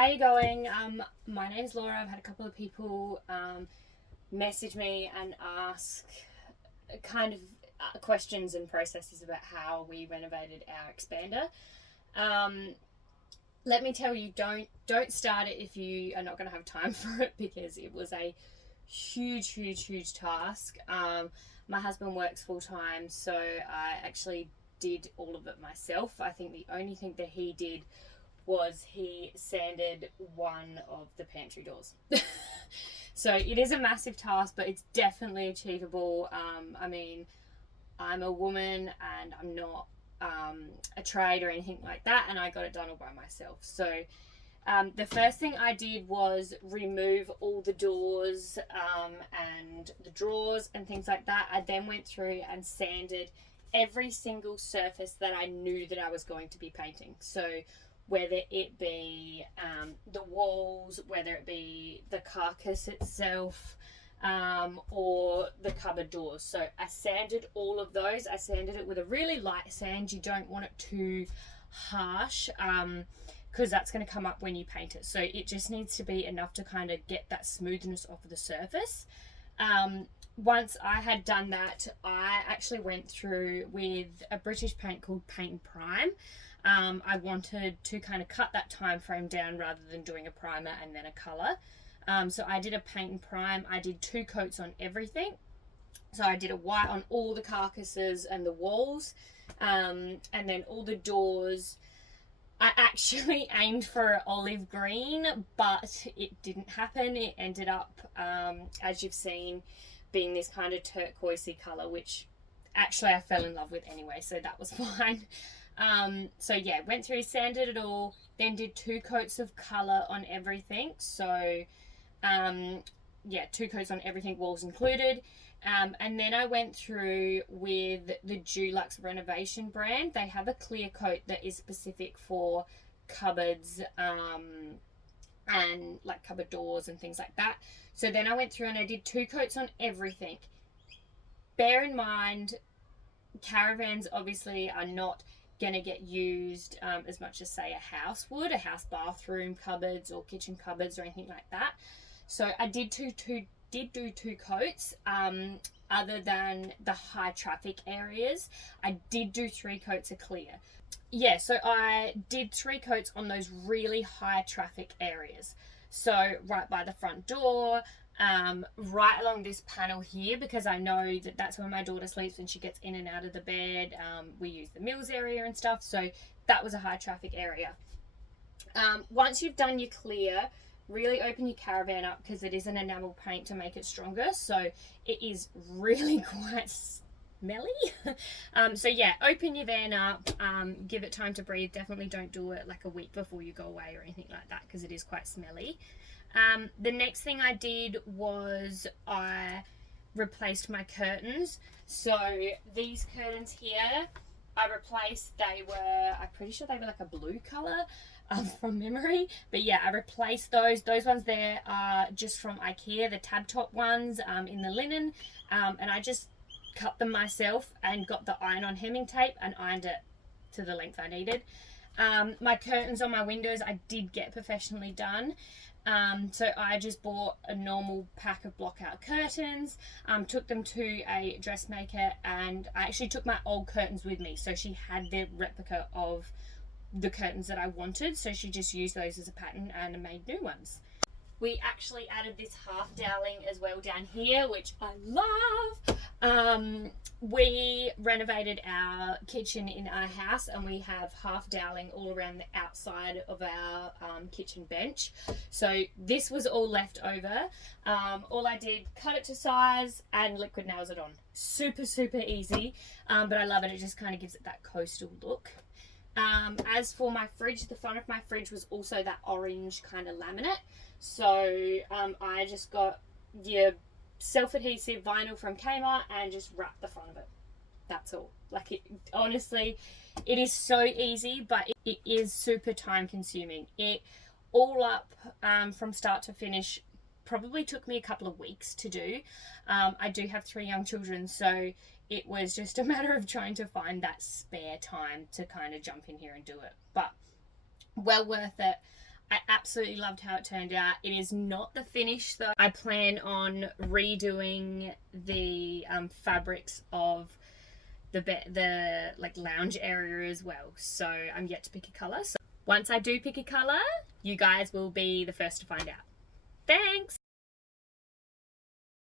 How you going? My name's Laura. I've had a couple of people message me and ask kind of questions and processes about how we renovated our expander. Um, Let me tell you, don't start it if you are not going to have time for it, because it was a huge task. My husband works full time, so I actually did all of it myself. I think the only thing that he did was he sanded one of the pantry doors. So it is a massive task, but it's definitely achievable. I'm a woman and I'm not a trade or anything like that, and I got it done all by myself. So the first thing I did was remove all the doors and the drawers and things like that. I then went through and sanded every single surface that I knew that I was going to be painting. So whether it be the walls, whether it be the carcass itself, or the cupboard doors. So I sanded all of those. I sanded it with a really light sand. You don't want it too harsh, because that's going to come up when you paint it. So it just needs to be enough to kind of get that smoothness off of the surface. Once I had done that, I actually went through with a British paint called Paint and Prime. I wanted to kind of cut that time frame down rather than doing a primer and then a colour. So I did a paint and prime. I did 2 coats on everything. So I did a white on all the carcasses and the walls, and then all the doors. I actually aimed for olive green, but it didn't happen. It ended up, as you've seen, being this kind of turquoisey colour, which actually I fell in love with anyway, so that was fine. So yeah, went through, sanded it all, then did 2 coats of colour on everything. So 2 coats on everything, walls included. And then I went through with the Dulux Renovation brand. They have a clear coat that is specific for cupboards and like cupboard doors and things like that. So then I went through and I did 2 coats on everything. Bear in mind, caravans obviously are not going to get used as much as, say, a house would, a house bathroom cupboards or kitchen cupboards or anything like that. So I did do 2 coats. Other than the high traffic areas, I did do 3 coats of clear. Yeah, so I did 3 coats on those really high traffic areas. So right by the front door, right along this panel here, because I know that that's where my daughter sleeps when she gets in and out of the bed. We use the Mills area and stuff, so that was a high traffic area. Once you've done your clear, really open your caravan up, because it is an enamel paint to make it stronger, so it is really quite smelly. So yeah, open your van up, give it time to breathe. Definitely don't do it like a week before you go away or anything like that, because it is quite smelly. The next thing I did was I replaced my curtains. So these curtains here, I replaced, I'm pretty sure they were like a blue colour, from memory, but yeah, I replaced those ones there are just from IKEA, the tab top ones, in the linen, and I just cut them myself and got the iron-on hemming tape and ironed it to the length I needed. My curtains on my windows I did get professionally done. So I just bought a normal pack of block-out curtains, took them to a dressmaker, and I actually took my old curtains with me, so she had the replica of the curtains that I wanted, so she just used those as a pattern and made new ones. We actually added this half doweling as well down here, which I love. We renovated our kitchen in our house, and we have half doweling all around the outside of our kitchen bench. So this was all left over. All I did, cut it to size and liquid nails it on. Super easy, but I love it. It just kind of gives it that coastal look. As for my fridge, the front of my fridge was also that orange kind of laminate. So I just got your self-adhesive vinyl from Kmart and just wrapped the front of it. That's all. Like, it honestly, it is so easy, but it is super time consuming. It all up from start to finish probably took me a couple of weeks to do. I do have 3 young children, so it was just a matter of trying to find that spare time to kind of jump in here and do it. But well worth it. I absolutely loved how it turned out. It is not the finish though. I plan on redoing the fabrics of the like lounge area as well. So I'm yet to pick a colour. So once I do pick a colour, you guys will be the first to find out. Thanks!